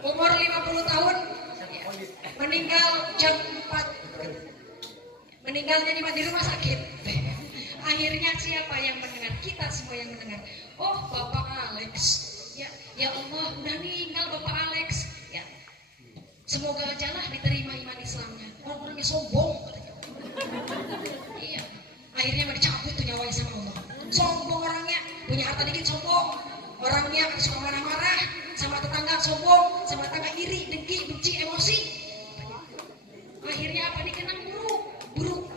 Umur 50 tahun, meninggal jam 4. Meninggalnya di rumah sakit. Akhirnya siapa yang mendengar? Kita semua yang mendengar. Oh, Bapak Alex. Ya Allah, udah meninggal Bapak Alex. Ya. Semoga ajalah diterima iman Islamnya. Orangnya sombong katanya. Iya. Akhirnya mau dicabut tuh nyawanya sama Allah. Sombong orangnya, punya harta dikit sombong. Orangnya suka marah-marah, sama tetangga sombong, sama tetangga iri, dengki, benci, emosi. Akhirnya apa? Dikenang buruk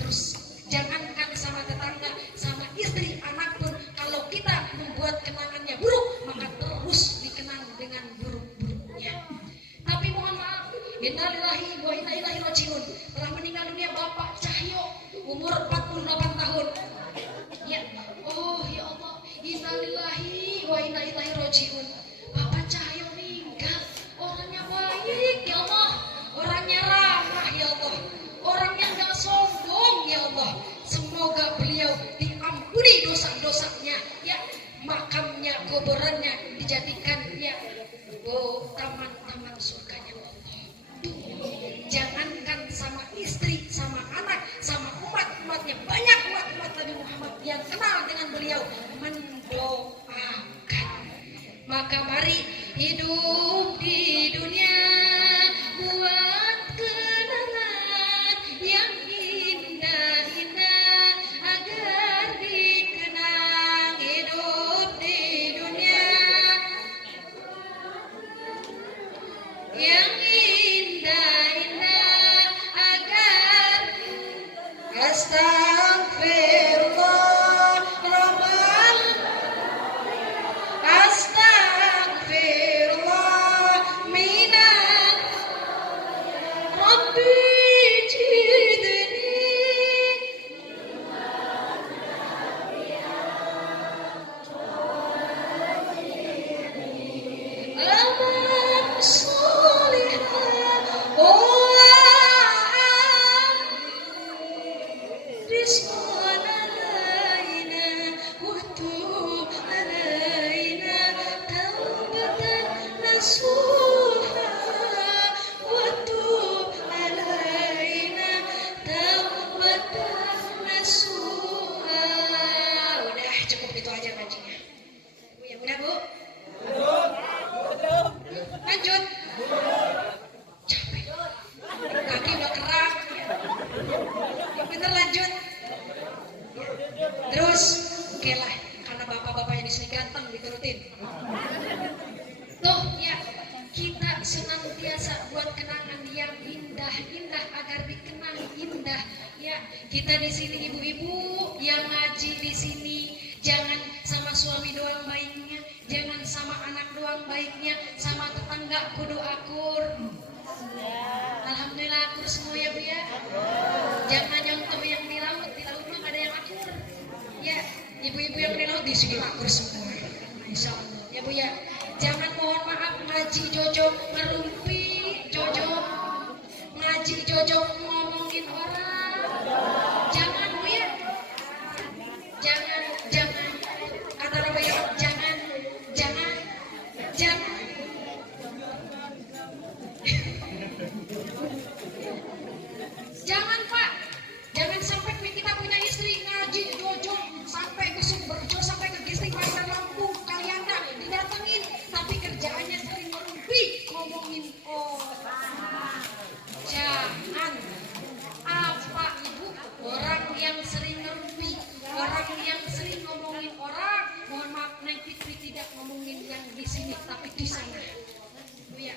terus. Jangankan sama tetangga, sama istri, anak pun, kalau kita membuat kenangannya buruk, maka terus dikenang dengan buruk-buruknya. Tapi mohon maaf, innalillahi wa inna ilaihi raji'un, telah meninggal dunia Bapak Cahyo, umur 48 tahun. Ya, oh ya Allah, innalillahi kuburannya dijadikan ya taman-taman surganya Allah. Jangankan sama istri, sama anak, sama umat-umatnya, banyak umat-umat Nabi Muhammad yang kenal dengan beliau mendoakan. Maka mari hidup di dunia buat kenangan yang indah-indah agar dikenang. Hidup di dunia yang indah-indah agar astagfirullah rabbal astagfirullah minan rabbi jidni aman solihah rizqan alaina wahtub alaina taubatan nasuha wahtub alaina taubatan nasuha. Udah cukup itu aja ngajinya. Bu ya, udah Bu. Lanjut. Capek. Kaki udah kerak. Pintar lanjut. Terus, oke lah, karena bapak-bapak yang di sini ganteng diturutin. Tuh ya, kita senantiasa buat kenangan yang indah-indah agar dikenang indah. Ya, kita di sini ibu-ibu yang ngaji di sini jangan sama suami doang baiknya, jangan sama anak doang baiknya, sama tetangga kudu akur. Alhamdulillah akur semua ya Bu ya. Jangan nyontoh yang di laut mah ada yang akur. Ya, ibu-ibu yang di laut di sini akur semua. Insya Allah ya Bu ya. Jangan mohon maaf ngaji jojok ngerumpi, jojok ngaji jojok ngomongin orang. Jangan Bu ya. Jangan kata Rabbi ya, jangan. Jangan Pak, jangan sampai kita punya istri ngaji jojo sampai ke Sumberjo, sampai ke Gisting, Pasar Lampung, Kalianda didatengin, tapi kerjaannya sering ngerumpi ngomongin orang. Jangan. Apa Ibu? Orang yang sering ngerumpi, orang yang sering ngomongin orang, mohon maaf Neng Fitri tidak ngomongin yang di sini, tapi di sana. Ya.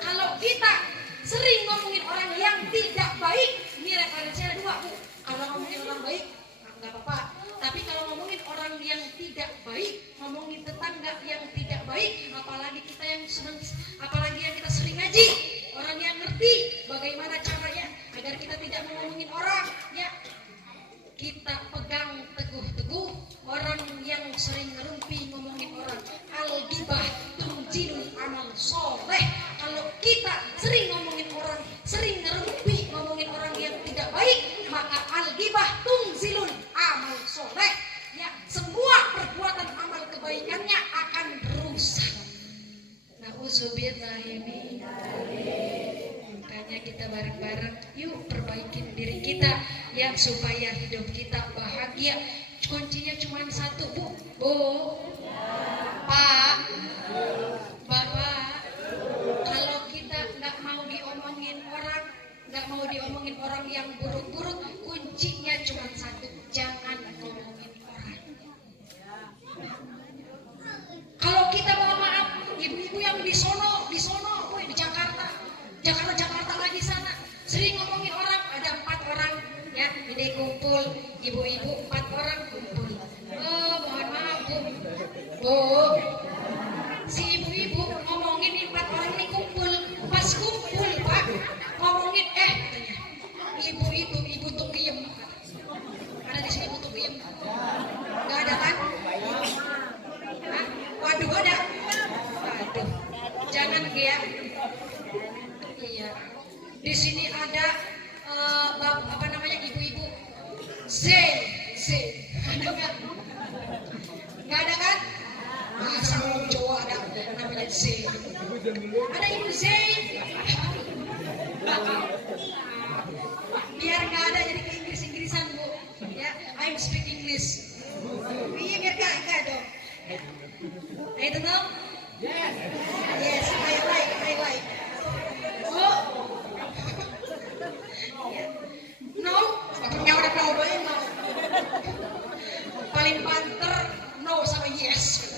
Kalau kita sering ngomongin orang yang tidak baik, ini referensinya ada dua Bu. Kalau ngomongin orang baik, nggak apa-apa. Tapi kalau ngomongin orang yang tidak baik, ngomongin tetangga yang tidak baik, apalagi kita yang senang, apalagi yang kita sering ngaji, orang yang ngerti bagaimana caranya agar kita tidak ngomongin orang, ya kita pegang teguh-teguh orang yang sering ngerumpi ngomongin orang. Al-ghibah tunjilul amal soleh. Kalau kita sering ngomongin orang, sering ngerumpi ngomongin orang yang tidak baik, maka al-ghibah tunjilul amal soleh. Ya, semua perbuatan amal kebaikannya akan rusak. Na'udzubillahi. Makanya kita bareng-bareng yuk perbaikin diri kita ya supaya hidup kita bahagia. Kuncinya cuma satu Bu. Pak, Bapak, kalau kita nggak mau diomongin orang yang buruk-buruk, kuncinya cuma satu, jangan ngomongin orang. Kalau kita mau maaf, ibu-ibu yang di sono, di Jakarta lagi sana, sering ngomongin orang, ada 4 orang, ya, ini kumpul, ibu-ibu 4 orang kumpul. Oh, mohon maaf Bu, si ibu-ibu ngomongin 4 orang ini kumpul, pas kumpul Pak, ngomongin katanya, ibu tuh diem, ada di sini ibu tuh diem, nggak ada kan? Hah? Waduh ada, waduh, jangan ya. Iya, di sini ada apa namanya ibu-ibu Z, ada nggak? Nggak ada kan? Masa Ada Ibu Zain. Biar nggak ada jadi ke Inggris-Inggrisan Bu. Ya, I'm speak English. Iya biar nggak dong. Ayo tenang. Yes, I like. Oh. No, punya udah cobain mau. Paling banter no sama yes.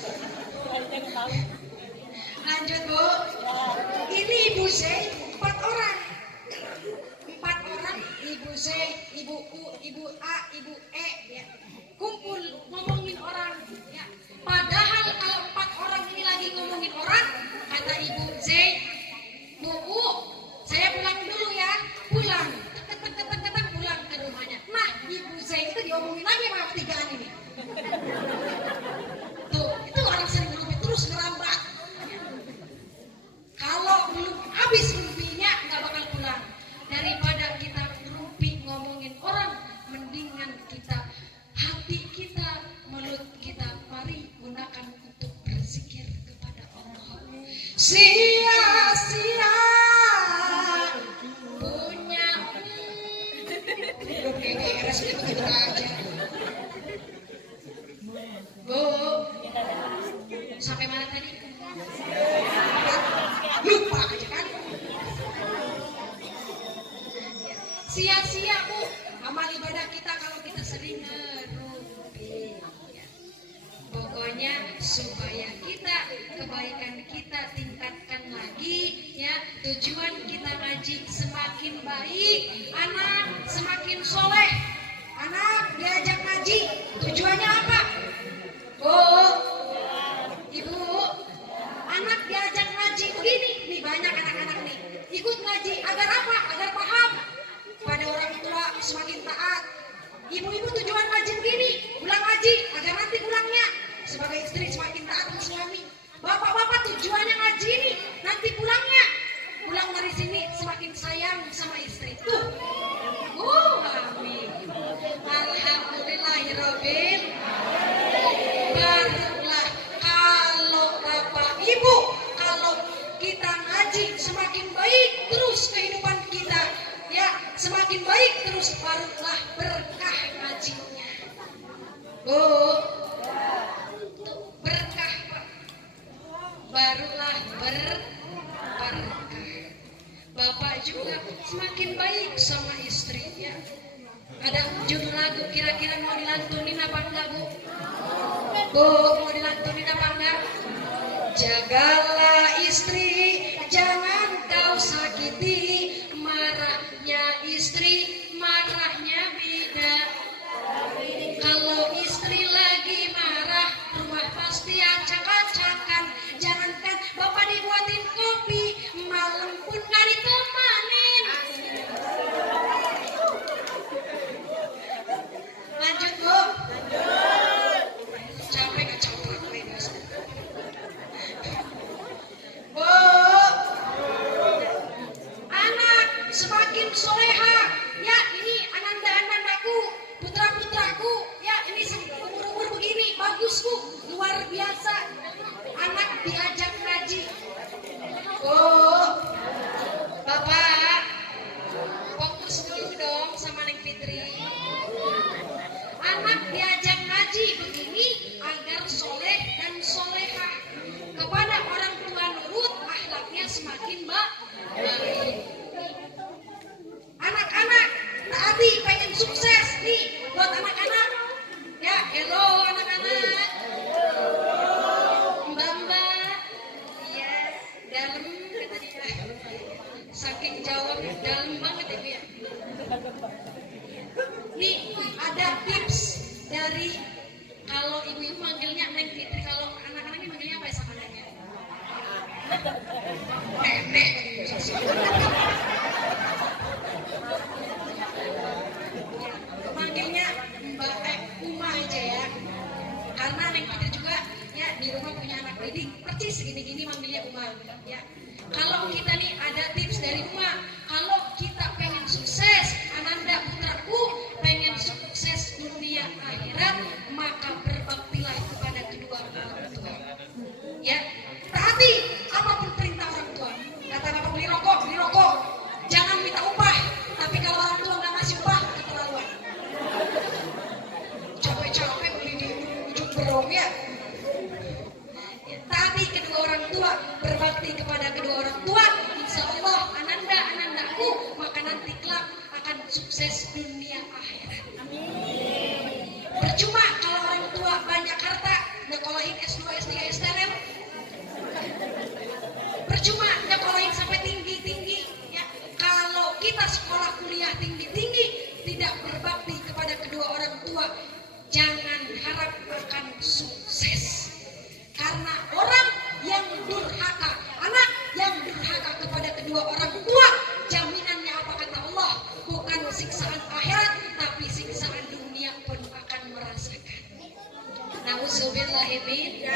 Lanjut Bu. Ini Ibu Z 4 orang. 4 orang Ibu Z, Ibu U, Ibu A, Ibu E ya. Kumpul ngomongin orang ya. Padahal kalau 4 orang ini lagi ngomongin orang, kata Ibu Z, Bu U, saya pulang dulu ya. Pulang. Tek pulang ke rumahnya. Nah, Ibu Z itu diomongin lagi sama ketigaan ini. Tuh, itu orang sering ngerumpi terus ngerambat. Kalau belum habis rumpinya nggak bakal pulang. Daripada kita ngerumpi ngomongin orang, mendingan kita hati kita, mulut kita, mari gunakan untuk berzikir kepada Allah. Sia-sia punya beres begitu aja. Bu, sampai mana tadi? Lupa aja kan? Sia-sia Bu, amal ibadah kita kalau kita sering ngerumpi. Pokoknya supaya kita kebaikan kita tingkatkan lagi ya. Tujuan kita ngaji semakin baik, anak semakin soleh. Anak diajak ngaji, tujuannya apa? Bu, Ibu, anak diajak ngaji begini, nih banyak anak-anak nih ikut ngaji agar apa? Agar paham pada orang tua semakin taat. Ibu-ibu tujuan ngaji begini, pulang ngaji agar nanti pulangnya sebagai istri semakin taat sama suami. Bapak-bapak tujuannya ngaji ini nanti pulangnya pulang dari sini semakin sayang sama istri. Tuh, amin. Alhamdulillahirobbil. Barulah kalau Bapak Ibu, kalau kita ngaji semakin baik terus kehidupan kita, ya semakin baik terus, barulah berkah ngajinya. Bu, berkah Pak, barulah berkah. Bapak juga semakin baik sama istrinya. Ada judul lagu kira-kira mau dilantunin apa enggak Bu? Bu, mau dilantunin apa enggak? Jagalah istri, jangan kau sakiti. Marahnya istri, marahnya beda. Kalau istri lagi marah, rumah pasti acak-acakan. Jangankan bapak dibuatin kopi, malam pun gak ditemanin. Lanjut Bu. Capek gak capek bebas. Bu, anak semakin soleha. Ya ini ananda-anandaku, putra-putraku. Ya ini umur-umur begini bagus Bu, luar biasa. Anak diajak ngaji. Bu, Bapak fokus dulu dong sama Neng Fitri. Anak diajak ngaji begini agar soleh dan soleha. Kepada orang tua nurut, akhlaknya semakin baik. Anak-anak, taati pengen sukses nih buat anak-anak. Ya, hello anak-anak. Mbak-mbak, iya, dalam kata dia. Saking jawab dalam banget Ibu ya. Nih ada tips dari kalau ibu-ibu manggilnya Neng Fitri, kalau anak-anaknya manggilnya apa ya sama Nengnya? Nenek. Manggilnya Mbak Uma aja ya. Karena Neng Fitri juga ya di rumah punya anak didik percis segini-gini manggilnya Uma ya. Kalau kita nih ada tips dari Uma, kalau kita pengen sukses, Ananda putraku pengen sukses dunia akhirat, maka berbaktilah kepada kedua orang tua. Ya, taati apapun perintah orang kita sekolah kuliah tinggi-tinggi tidak berbakti kepada kedua orang tua, jangan harap akan sukses. Karena orang yang durhaka, anak yang durhaka kepada kedua orang tua, jaminannya apa kata Allah? Bukan siksaan akhirat, tapi siksaan dunia pun akan merasakan. Nauzubillahimin.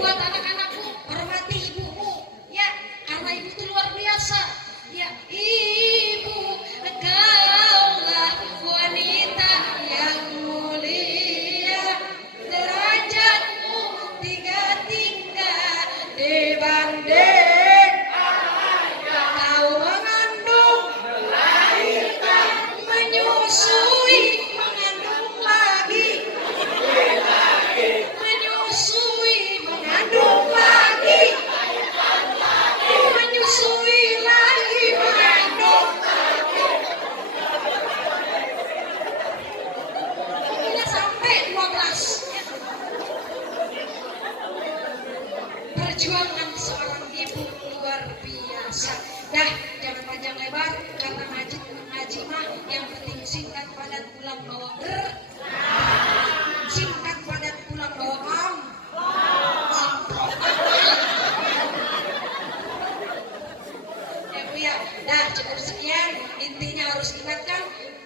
Buat anak-anakku, hormati ibumu, ya, karena ibu itu luar biasa. Ya, ibu, engkaulah wanita yang mulia, derajatmu 3 tingkat dibanding kau mengandung, melahirkan, menyusui, mengandung lagi, menyusui, mengandung lagi, menyusui lagi, mengandung lagi. Pokoknya sampai 12. Perjuangan seorang ibu luar biasa. Dah, jangan panjang lebar karena ngaji mah yang penting singkat padat pulang bawa singkat padat pulang bawa ya Bu ya. Dah, cukup sekian. Intinya harus ingatkan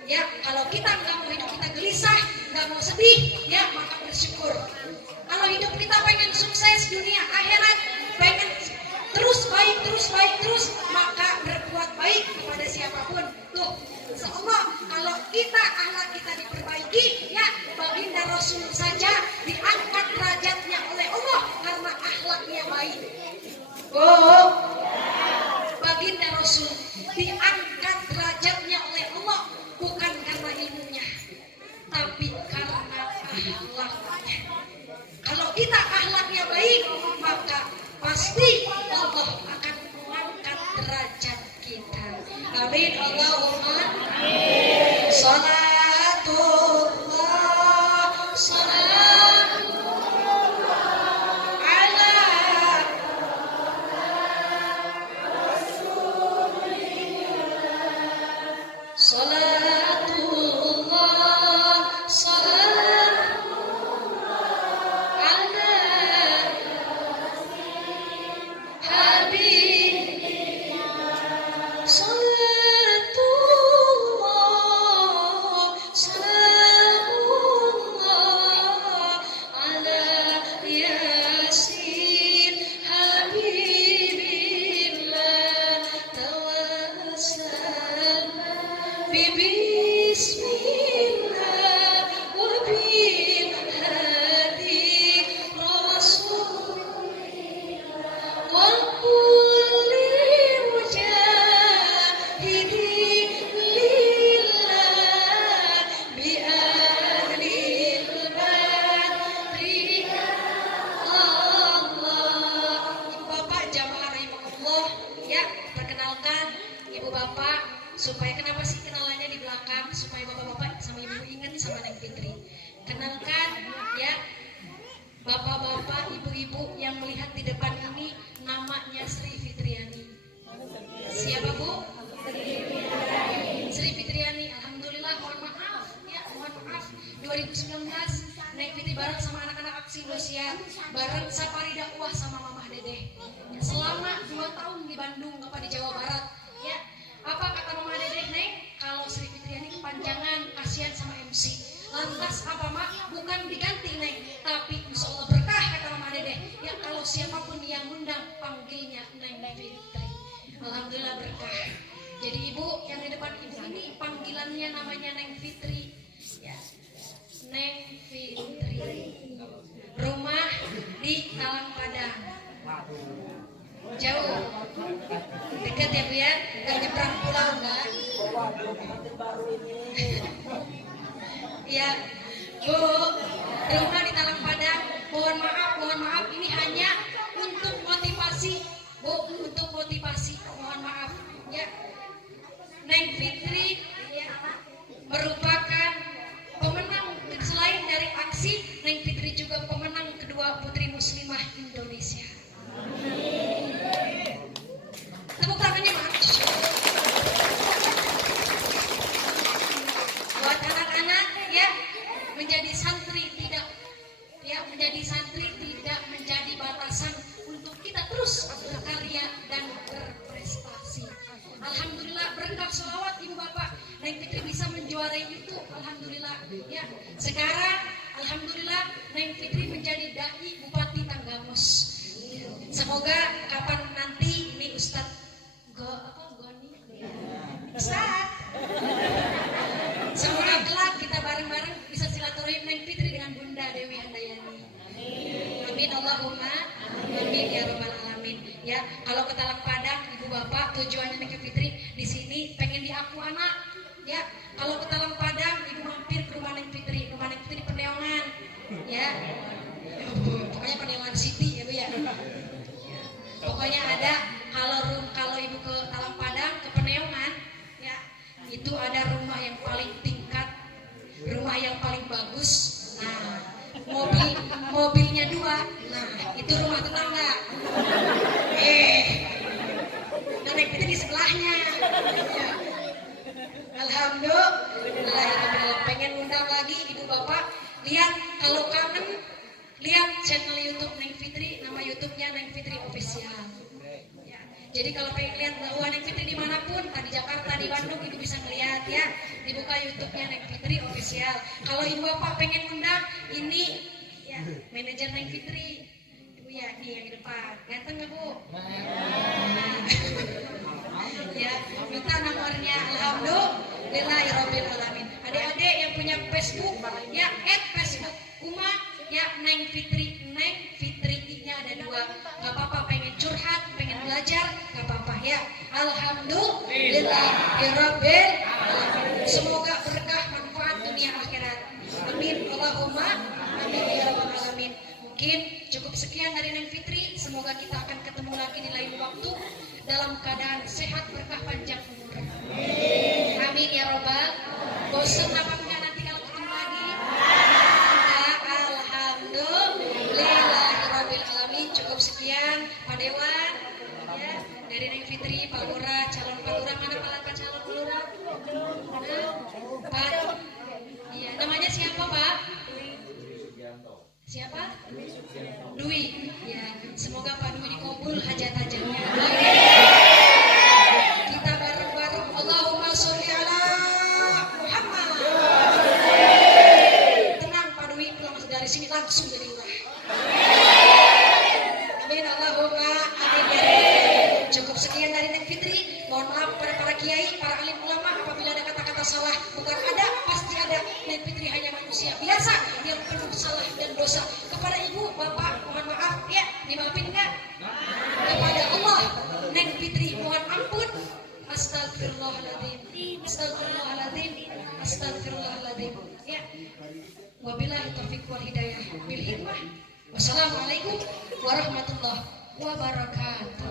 ya, kalau kita nggak mau hidup kita gelisah, nggak mau sedih, ya maka bersyukur. Kalau hidup kita pengen sukses dunia akhirat, pengen terus baik terus, maka berbuat baik kepada siapapun. Tuh, insyaallah kalau kita akhlak kita diperbaiki, ya baginda Rasul saja diangkat derajatnya oleh Allah karena akhlaknya baik. Oh, baginda Rasul diangkat derajatnya oleh Allah bukan karena ilmunya, tapi karena akhlaknya. Kalau kita akhlaknya baik, maka pasti Allah akan mengangkat derajat kita. Amin. Allahumma amin. Salatullah, salamullah ala Rasulillah. Salatullah, salamullah ala Habibina. Salatullah, salamullah ala Yasin Habibillah. Tawassalna bismillah wa bil hadi rasulillah wal kulli mujahidin lillah bi ahlil badri Allah. Ibu bapak jamaah rahimahullah, ya perkenalkan ibu bapak. Supaya kenapa sih kenalannya di belakang, supaya bapak-bapak sama ibu ingat nih sama Neng Fitri. Kenalkan ya, bapak-bapak, ibu-ibu yang melihat di depan ini namanya Sri Fitriani. Siapa Bu? Sri Fitriani. Alhamdulillah, mohon maaf ya, mohon maaf. 2019 Neng Fitri bareng sama anak-anak aksi Indosiar, bareng Safari Dakwah sama Mamah Dedeh. Selama 2 tahun di Bandung, apa di Jawa Barat, ya. Apa kata Mama Dedeh, Neng? Kalau Sri Fitriani kepanjangan, kasihan sama MC. Lantas apa mak? Bukan diganti Neng, tapi insya Allah berkah kata Mama Dedeh. Ya kalau siapapun yang undang, panggilnya Neng Fitri. Alhamdulillah berkah. Jadi ibu yang di depan ibu ini panggilannya namanya Neng Fitri. Ya, Neng Fitri. Rumah di Talang Padang. Jauh, dekat ya Bu ya, nggak nyebrang pulau enggak? Ya Bu, rumah di Talang Padang. Mohon maaf, ini hanya untuk motivasi Bu, untuk motivasi. Mohon maaf ya. Neng Fitri ya, merupakan pemenang selain dari aksi, Neng Fitri juga pemenang kedua Putri Muslimah Indonesia. Tepuk tangannya Mak. Sekarang alhamdulillah Neng Fitri menjadi dai Bupati Tanggamus. Semoga kapan nanti ini Ustadz Goni Ustadz, semoga kelak kita bareng-bareng bisa silaturahim Neng Fitri dengan Bunda Dewi Handayani. Amin Allahumma amin ya rabbal alamin. Ya, kalau ke Talang Padang Ibu Bapak tujuannya Neng Fitri di sini pengen diaku anak. Ya, kalau ke Talang Padang Ibu mampir ke rumah Neng Fitri Peneongan. Ya, pokoknya Peneongan City ya Bu ya. Pokoknya ada kalau Ibu ke Talang Padang ke Peneongan ya, itu ada rumah yang paling tingkat, rumah yang paling bagus. Nah, mobilnya 2. Nah, itu rumah tetangga. Dan Neng Fitri di sebelahnya. Ya. Alhamdulillah, pengen undang lagi Ibu Bapak. Lihat kalau kangen, lihat channel YouTube Neng Fitri, nama YouTube-nya Neng Fitri Official. Ya. Jadi kalau pengen lihat bahwa Neng Fitri dimanapun, di Jakarta, di Bandung, Ibu bisa ngeliat ya. Dibuka YouTube-nya Neng Fitri Official. Kalau Ibu Bapak pengen undang, ini ya manajer Neng Fitri. Ibu ya, nih yang di depan. Ganteng nggak Bu? Ya, minta nomornya. Alhamdulillahirabbil alamin. Adik-adik yang punya Facebook, ya @Facebook Uma ya Neng Fitri I-nya ada 2. Gak apa-apa, pengen curhat, pengen belajar, gak apa-apa ya. Alhamdulillahirabbil alamin. Semoga berkah manfaat dunia akhirat. Amin Allahumma amin ya rabbal alamin. Mungkin cukup sekian dari Neng Fitri. Semoga kita akan ketemu lagi di lain waktu dalam keadaan sehat, berkah, panjang umur. Amin ya robbal. Bosan apa enggak nanti kalau ketemu lagi? Alhamdulillahirabbil alamin. Cukup sekian Pak Dewan ya, dari Neng Fitri, Pak Lurah, calon Pak Lurah mana Pak calon Lurah? Pak. Iya, namanya siapa Pak? Siapa? Dwi. Ya, semoga Pak Dwi dikabul hajat-hajatnya. Kita bareng-bareng Allahumma sholli ala Muhammad. Tenang Pak Dwi, pulang dari sini langsung jadi lurah. Amin Allahumma amin. Cukup sekian dari Neng Fitri. Mohon maaf pada para kiai, para alim ulama apabila ada kata-kata salah. Bukan ada, pasti ada. Neng Fitri hanya manusia biasa yang penuh salah dan dosa. Kepada Ibu, Bapak, mohon maaf ya, dimaafin enggak? Kepada Allah, Neng Fitri mohon ampun. Astagfirullahaladzim. Astagfirullahaladzim. Astagfirullahaladzim. Ya. Wabillahi taufiq wal hidayah bil hikmah. Wassalamualaikum warahmatullahi wabarakatuh.